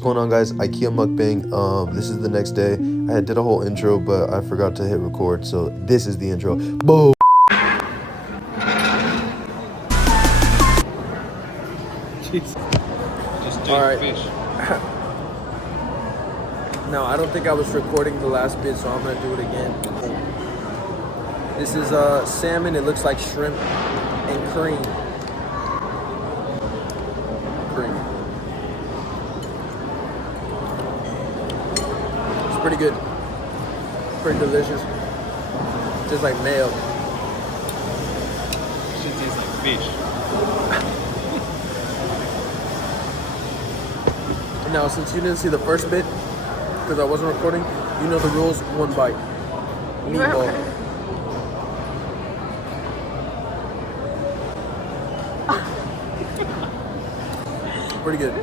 what's going on, guys? IKEA mukbang. This is the next day. I did a whole intro, but I forgot to hit record, so this is the intro. Boom. Jeez. Just do fish. No, I don't think I was recording the last bit, so I'm gonna do it again. This is salmon. It looks like shrimp and cream. It's pretty good. Pretty delicious. Tastes like mayo. Shit tastes like fish. Now, since you didn't see the first bit, because I wasn't recording, you know the rules. One bite. Meatball. Pretty good.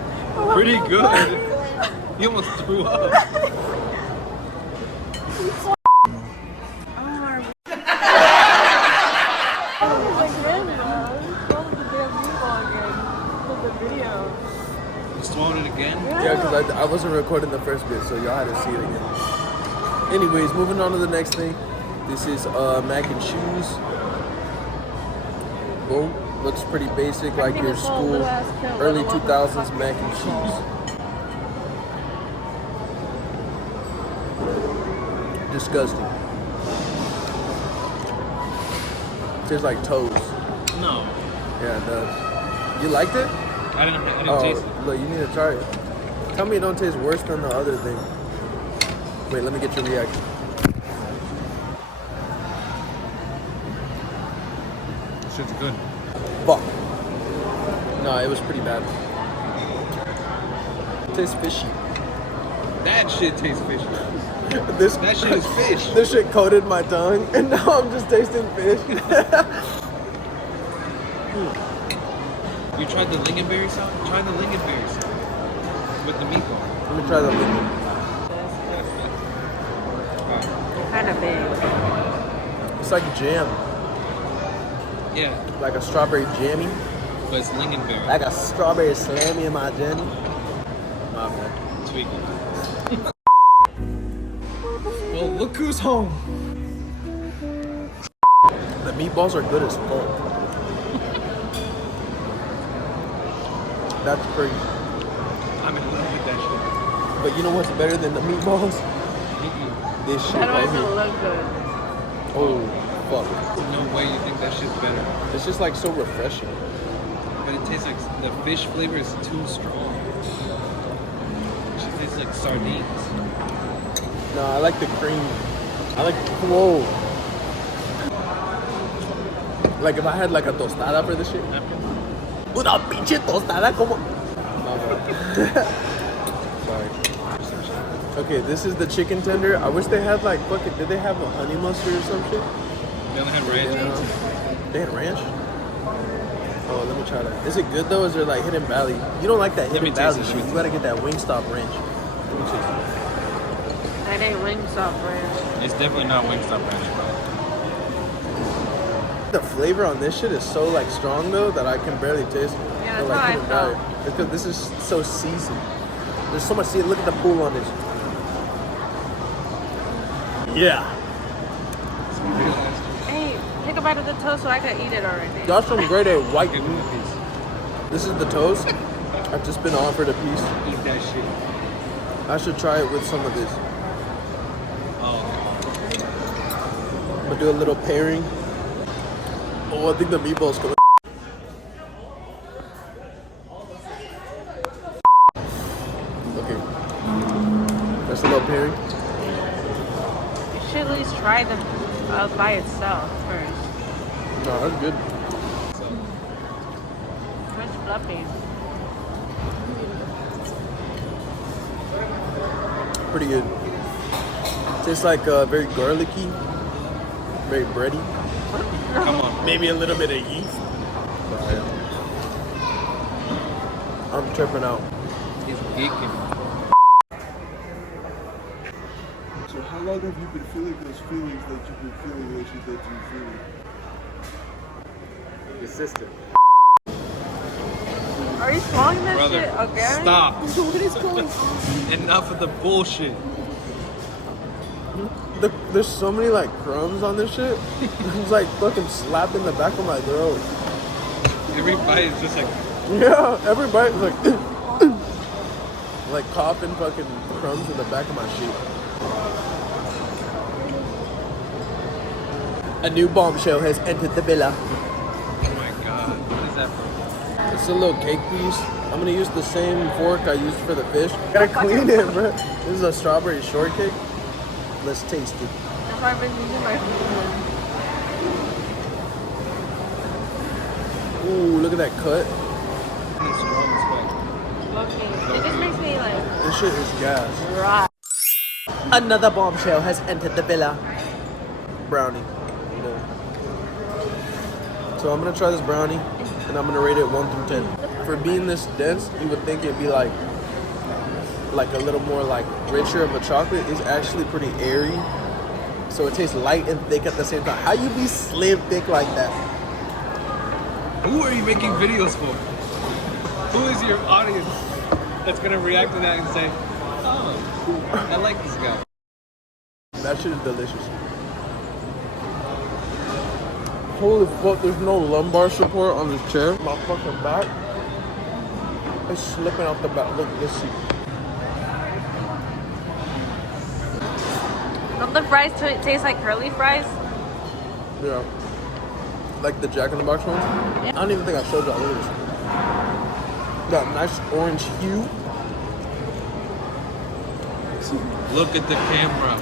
Pretty good. You almost threw up. You swallowed it again? Yeah, because I wasn't recording the first bit, so y'all had to see it again. Anyways, moving on to the next thing. This is mac and cheese. Boom. Looks pretty basic, like your school early 2000s mac and cheese. Disgusting. Tastes like toast. No. Yeah, it does. You liked it? I didn't taste it. Look, you need to try it. Tell me it don't taste worse than the other thing. Wait, let me get your reaction. This shit's good. Fuck. No, it was pretty bad. It tastes fishy. That shit tastes fishy. That shit is fish. This shit coated my tongue, and now I'm just tasting fish. You tried the lingonberry sauce? Try the lingonberry sauce with the meatball. Let me try the lingon. Kind of big. It's like jam. Yeah, Like a strawberry jammy. but it's lingonberry. Like a strawberry slammy in my jammy. My bad. Tweaking. Well, look who's home. The meatballs are good as fuck. That's crazy. I'm in love with that shit. But you know what's better than the meatballs? This shit That right doesn't here. look good. Oh, fuck. No way you think that shit's better. It's just like so refreshing. But it tastes like the fish flavor is too strong. It shit tastes like sardines. No, I like the cream. I like, whoa. Like if I had like a tostada for this shit. Una pinche tostada como. Sorry. Okay, this is the chicken tender. I wish they had like fucking. Did they have a honey mustard or some shit? They only had ranch. Yeah. They had ranch. Oh, let me try that. Is it good though? Or is there like Hidden Valley? You don't like that Let me Hidden Valley taste it. shit. You gotta get that Wingstop ranch. Let me taste it. That ain't Wingstop ranch. It's definitely not Wingstop ranch, bro. The flavor on this shit is so like strong though that I can barely taste it. Yeah, that's like, how I Hidden felt. Valley. It's because this is so seasoned. There's so much seasoning. Look at the pool on this. Yeah. Hey, take a bite of the toast so I can eat it already. That's some grade A white Give me meat. a piece. This is the toast. I've just been offered a piece. Eat that shit. I should try it with some of this. Oh, I'm gonna do a little pairing. Oh, I think the meatballs coming. Okay. That's a little pairing. You should at least try them by itself first. No, that's good. It's fluffy. Pretty good. Tastes like very garlicky, very bready. come on. Maybe a little bit of yeast. I'm tripping out. He's geeking. So how long have you been feeling those feelings that you've been feeling lately that you're feeling? Your sister. Are Are you swallowing that Brother, shit again? stop. What is going on? Enough of the bullshit. There's so many like crumbs on this shit. It's like fucking slapping the back of my throat. Every bite is just like, Yeah, every bite is like like coughing fucking crumbs in the back of my sheet. A new bombshell has entered the villa. oh my god, what is that for? It's a little cake piece. I'm gonna use the same fork I used for the fish. Gotta clean it, bro. This is a strawberry shortcake. Let's taste it. I've probably been using my food. Ooh, look at that cut. It's strong as fuck. It just makes me like This shit is gas. dry. Another bombshell has entered the villa. Brownie. So I'm gonna try this brownie and I'm gonna rate it 1 through 10. For being this dense, you would think it'd be like a little more like richer of a chocolate. It's actually pretty airy. So it tastes light and thick at the same time. How you be slim thick like that? Who are you making videos for? Who is your audience that's gonna react to that and say, oh, I like this guy? That shit is delicious. Holy fuck, there's no lumbar support on this chair. My fucking back is slipping out the back. Look, let's see. Don't the fries taste like curly fries? Yeah. Like the Jack in the Box ones? Yeah. I don't even think I showed y'all. Look at this. Got a nice orange hue. Look at the camera.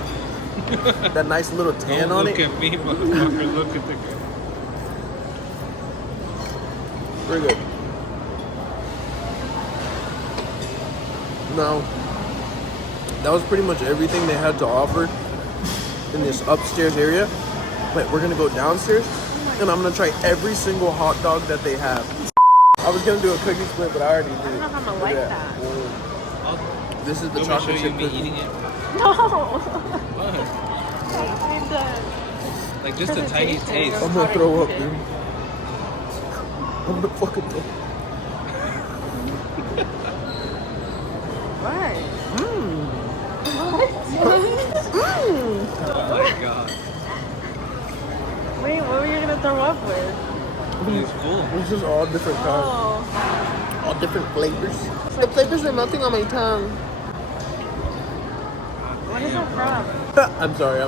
That nice little tan Don't on look it. at me, motherfucker. Look at the camera. Very good. Now, that was pretty much everything they had to offer in this upstairs area. But we're gonna go downstairs and I'm gonna try every single hot dog that they have. I was gonna do a cookie split, but I already did. I don't know if I'm gonna like that. Whoa. This is the You want me to chocolate show you chip me cookie. eating it? No. What? I need the- Like just a Doesn't tiny taste taste. good. I'm gonna throw up, dude. I'm gonna fucking throw up. What? Oh my god. Wait, what were you gonna throw up with? It's cool. This is all different kinds. Oh. All different flavors. The flavors are melting on my tongue. What is that from? I'm sorry.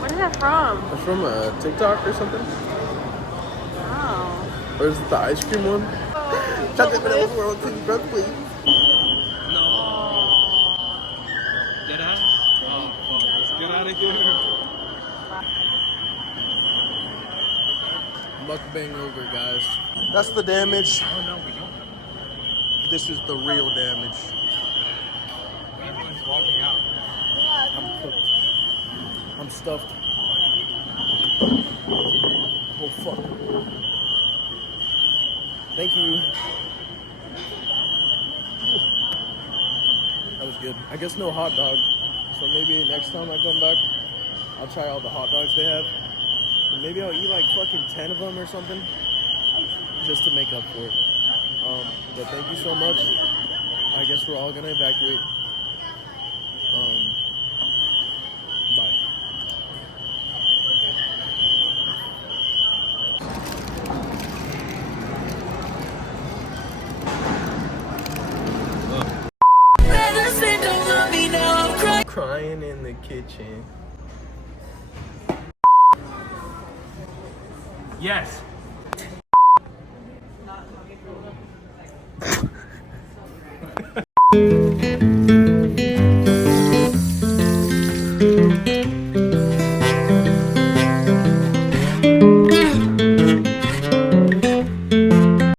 What is that from? It's from a TikTok or something? Oh. Or is it the ice cream one? Chocolate vanilla swirl cookie breath, please. No. Dead ass? Oh fuck. Let's get out of here. Mukbang over, guys. That's the damage. Oh no, we don't. This is the real damage. Everyone's walking out. I'm cooked. I'm stuffed. Oh fuck. Thank you. That was good. I guess no hot dog. So maybe next time I come back, I'll try all the hot dogs they have. And maybe I'll eat like fucking 10 of them or something. Just to make up for it. But thank you so much. I guess we're all gonna evacuate. Bye. Crying in the kitchen. Yes.